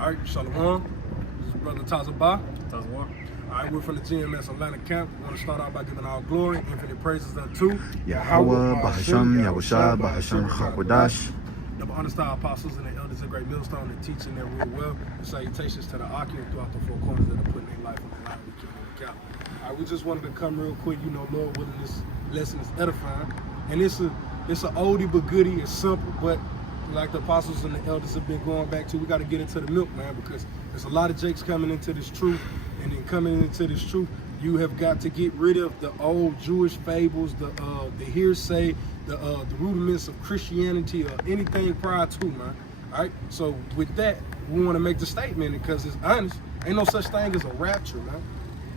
All right, Shalom. This is Brother Tazabah. Tazawar. All right, we're from the GMS Atlanta camp. We want to start out by giving all glory, infinite praises unto YAHAWAH, Bahasham, Yahawashah, Bahasham, Chakwadash. The honest apostles and the elders of Great Millstone and teaching their real well. And salutations to the Aki throughout the four corners that are putting their life on the line week in and week out. All right, we just wanted to come real quick. You know, Lord willing, this lesson is edifying. And it's an oldie but goodie. It's simple, but like the apostles and the elders have been going back to, we got to get into the milk, man, because there's a lot of jakes coming into this truth. And then coming into this truth, you have got to get rid of the old Jewish fables, the hearsay, the rudiments of Christianity or anything prior to, man. All right. So with that, we want to make the statement because it's honest. Ain't no such thing as a rapture, man.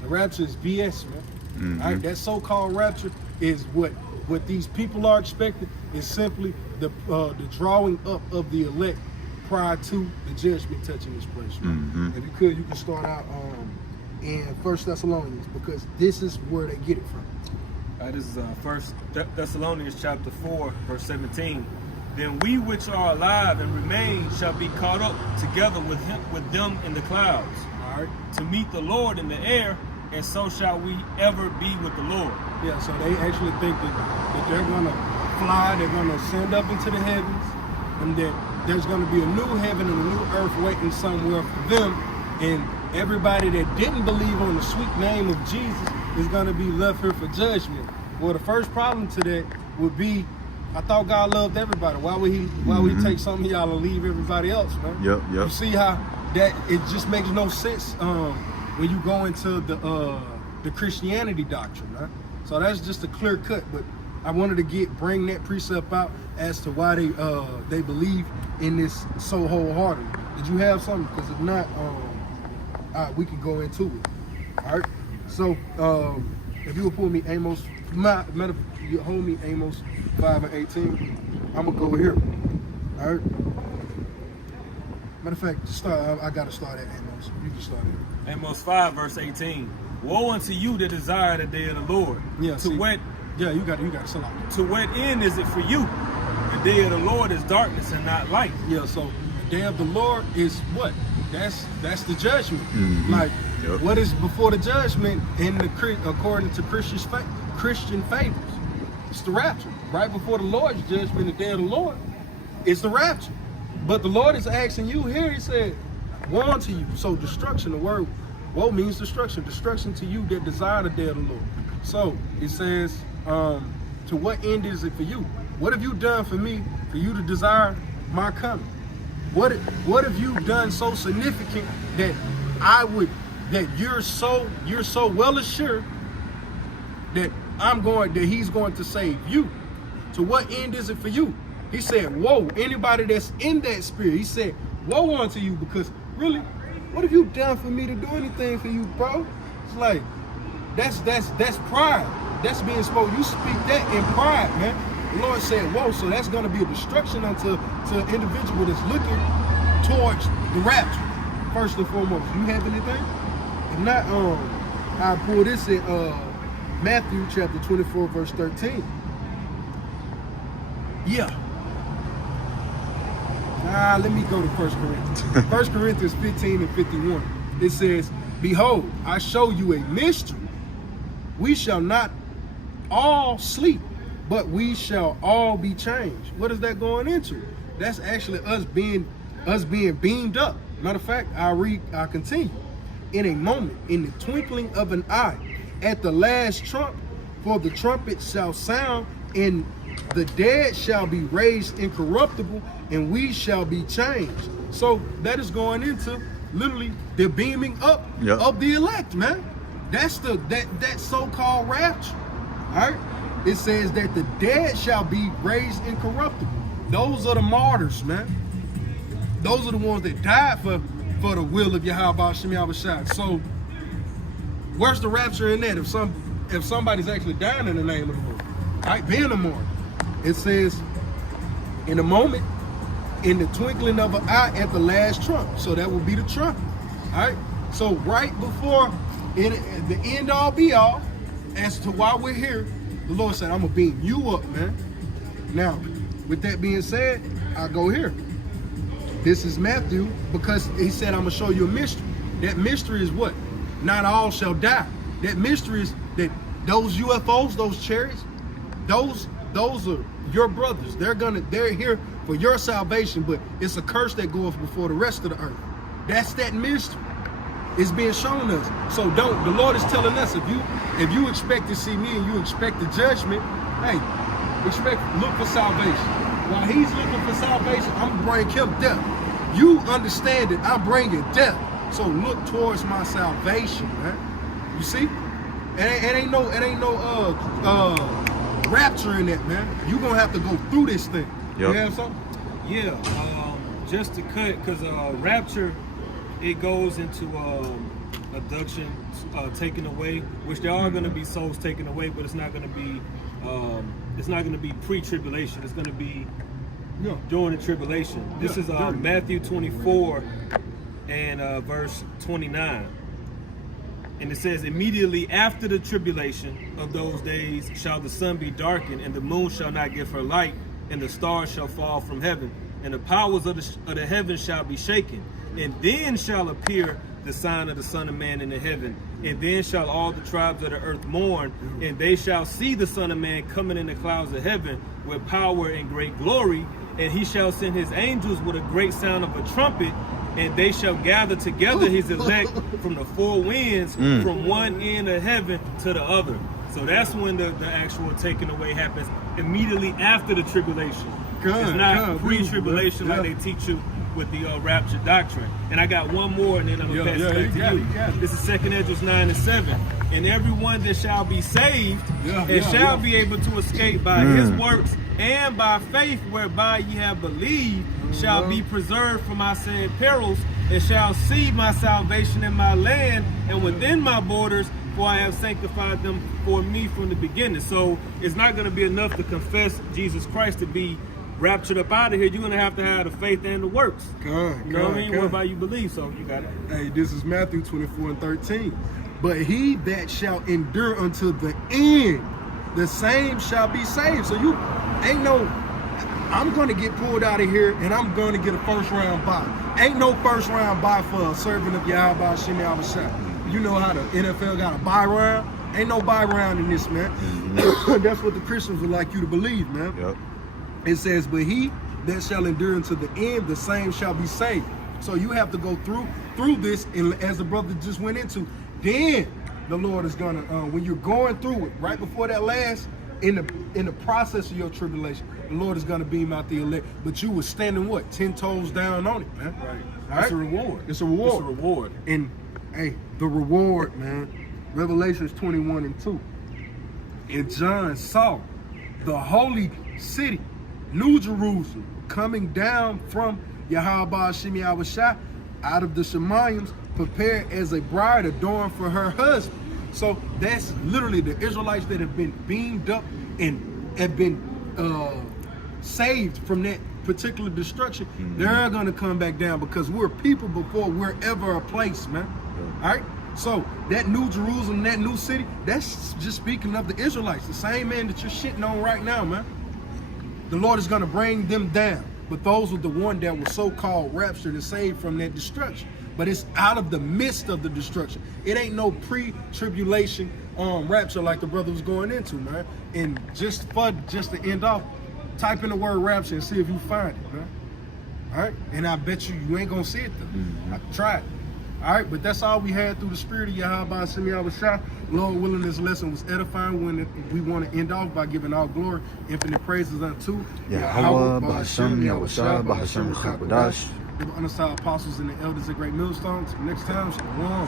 The rapture is BS, man. Mm-hmm. All right. That so-called rapture is what these people are expecting is simply the drawing up of the elect prior to the judgment touching this place. Mm-hmm. If you can start out in 1 Thessalonians, because this is where they get it from. This is 1 Thessalonians chapter 4, verse 17. Then we which are alive and remain shall be caught up together with them in the clouds, All right. to meet the Lord in the air, and so shall we ever be with the Lord. Yeah, so they actually think that they're going to fly, they're going to ascend up into the heavens, and that there's going to be a new heaven and a new earth waiting somewhere for them, and everybody that didn't believe on the sweet name of Jesus is going to be left here for judgment. Well, the first problem to that would be, I thought God loved everybody. Why would he take some of y'all and leave everybody else, man? Yep. You see how that it just makes no sense when you go into the Christianity doctrine, man. So that's just a clear cut, but I wanted to bring that precept out as to why they believe in this so wholeheartedly. Did you have something? Because if not, we can go into it. All right. So if you would pull me Amos, you hold me Amos 5 and 18. I'm gonna go here. All right. Matter of fact, I gotta start at Amos. You can start it. Amos 5, verse 18. Woe unto you that desire the day of the Lord. Yeah. To what? Yeah, you got to select. To what end is it for you? The day of the Lord is darkness and not light. Yeah. So the day of the Lord is what? That's the judgment. Mm-hmm. Like, yep. What is before the judgment according to Christian fables? It's the rapture. Right before the Lord's judgment, the day of the Lord, it's the rapture. But the Lord is asking you here. He said, "Woe unto you." So destruction. The word woe means destruction. Destruction to you that desire the day of the Lord. So it says, to what end is it for you? What have you done for me for you to desire my coming? What have you done so significant that you're so well assured that he's going to save you? To what end is it for you? He said, woe, anybody that's in that spirit. He said, woe unto you, because really, what have you done for me to do anything for you, bro? It's like, that's pride. That's being spoken. You speak that in pride, man. The Lord said, whoa, so that's going to be a destruction to an individual that's looking towards the rapture, first and foremost. You have anything? If not, I pull this in Matthew chapter 24, verse 13. Yeah. Let me go to 1 Corinthians. 1 Corinthians 15 and 51. It says, behold, I show you a mystery. We shall not all sleep, but we shall all be changed. What is that going into? That's actually us being beamed up. Matter of fact, I continue. In a moment, in the twinkling of an eye, at the last trump, for the trumpet shall sound, and the dead shall be raised incorruptible, and we shall be changed. So that is going into literally the beaming up of the elect, man. That's that so-called rapture. All right. It says that the dead shall be raised incorruptible. Those are the martyrs, man. Those are the ones that died for the will of YAHAWASHI. So where's the rapture in that? If somebody's actually dying in the name of the Lord, all right, being a martyr. It says, in a moment, in the twinkling of an eye, at the last trump. So that will be the trumpet. All right. So right before the end all be all, as to why we're here, the Lord said, I'm gonna beam you up, man. Now, with that being said, I go here. this is Matthew, because he said, I'm going to show you a mystery. That mystery is what? Not all shall die. That mystery is that those UFOs, those chariots, those are your brothers. They're here for your salvation, but it's a curse that goes before the rest of the earth. That's that mystery. It's being shown us. So the Lord is telling us, if you expect to see me and you expect the judgment, hey, look for salvation. While he's looking for salvation, I'm gonna bring him death. You understand that I'm bringing death. So look towards my salvation, man. You see? It ain't no rapture in that, man. You gonna have to go through this thing. Yep. You have something? Yeah. Just to cut, because rapture, it goes into abduction, taken away, which there are going to be souls taken away, but it's not going to be pre-tribulation. It's going to be during the tribulation. This is Matthew 24 and verse 29. And it says, immediately after the tribulation of those days shall the sun be darkened, and the moon shall not give her light, and the stars shall fall from heaven, and the powers of the heavens shall be shaken. And then shall appear the sign of the Son of Man in the heaven. And then shall all the tribes of the earth mourn, and they shall see the Son of Man coming in the clouds of heaven with power and great glory. And he shall send his angels with a great sound of a trumpet, and they shall gather together his elect from the four winds, from one end of heaven to the other. So that's when the actual taking away happens, immediately after the tribulation. It's not pre-tribulation like they teach you with the rapture doctrine. And I got one more, and then I'm going to pass it back to you. This is 2 Esdras 9 and 7. And everyone that shall be saved shall be able to escape by his works and by faith whereby ye have believed shall be preserved from my said perils, and shall see my salvation in my land and within my borders, for I have sanctified them for me from the beginning. So it's not going to be enough to confess Jesus Christ to be raptured up out of here. You're going to have the faith and the works. You know what I mean? Whereby you believe. So you got it. Hey, this is Matthew 24 and 13. But he that shall endure until the end, the same shall be saved. So you ain't no, I'm going to get pulled out of here and I'm going to get a first round bye. Ain't no first round bye for a servant of YAHAWASHI. You know how the NFL got a bye round? Ain't no bye round in this, man. That's what the Christians would like you to believe, man. Yep. It says, but he that shall endure unto the end, the same shall be saved. So you have to go through this, and as the brother just went into, then the Lord is gonna, when you're going through it, right before that last, in the process of your tribulation, the Lord is gonna beam out the elect. But you were standing what? 10 toes down on it, man. Right. It's a reward. It's a reward. It's a reward. And hey, the reward, man. Revelations 21 and 2. And John saw the holy city, New Jerusalem, coming down from YAHAWASHI out of the Shemaims, prepared as a bride adorned for her husband. So that's literally the Israelites that have been beamed up and have been saved from that particular destruction. They're going to come back down because we're people before we're ever a place, man. All right? So that New Jerusalem, that new city, that's just speaking of the Israelites, the same man that you're shitting on right now, man. The Lord is going to bring them down. But those were the one that were so-called raptured and saved from that destruction. But it's out of the midst of the destruction. It ain't no pre-tribulation rapture like the brother was going into, man. And just to end off, type in the word rapture and see if you find it, man. All right? And I bet you ain't going to see it, though. I tried. All right, but that's all we had through the spirit of YAHAWASHI. Lord willing, this lesson was edifying. When we want to end off by giving all glory, infinite praises unto YAHAWAH, Bahasham, Yahushua, Bahasham, Hakodash. The unassigned apostles and the elders of great millstones. Next time, shalom.